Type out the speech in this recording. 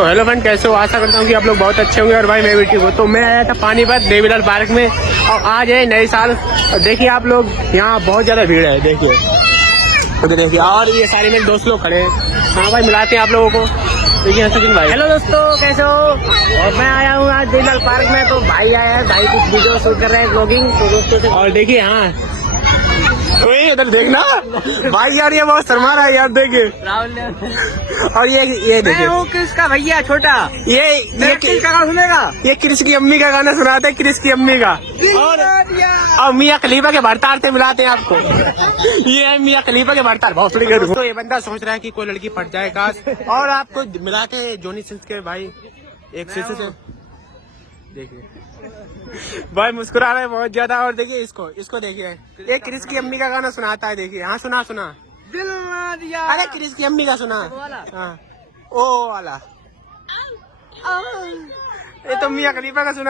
तो hello friend, कैसे हो? आशा करता हूँ कि आप लोग बहुत अच्छे होंगे और भाई मैं भी ठीक हूँ। तो मैं आया था पानीपत देवीलाल पार्क में और आज है नए साल। और देखिए आप लोग, यहाँ बहुत ज्यादा भीड़ है। देखिए उधर देखिए, और ये सारे मेरे दोस्त लोग खड़े हैं। हाँ भाई, मिलाते हैं आप लोगों को। देखिए सचिन भाई। हेलो दोस्तों, कैसे हो? और मैं आया हूँ आज देवीलाल पार्क में। तो भाई आया है, भाई कुछ वीडियो शूट कर रहे हैं, ब्लॉगिंग। तो दोस्तों से और देखिए हाँ, इधर देखना भाई यार, ये बहुत शर्मा रहा है यार। देखिए राहुल और ये देखिए, मैं हूँ किसका भैया छोटा, ये किसका गाना सुनेगा? ये क्रिस की अम्मी का गाना सुनाते हैं, क्रिस की अम्मी का। और मियाँ खलीफा के भरतार से मिलाते हैं आपको। ये है मियाँ खलीफा के भरतार। बहुत बड़ी गलत। तो ये बंदा सोच रहा है कि कोई लड़की पट जाए काश, और आपको मिला के जोनी सिंह के भाई एक शीशे से देखिए भाई मुस्कुरा रहा है बहुत ज्यादा। और देखिए इसको देखिए, ये क्रिस की अम्मी का गाना सुनाता है। देखिए हाँ, सुना दिल ना दिया। अरे क्रिस की अम्मी का सुना। हाँ ओ वाला, ये तो मियाँ खलीफा का सुना।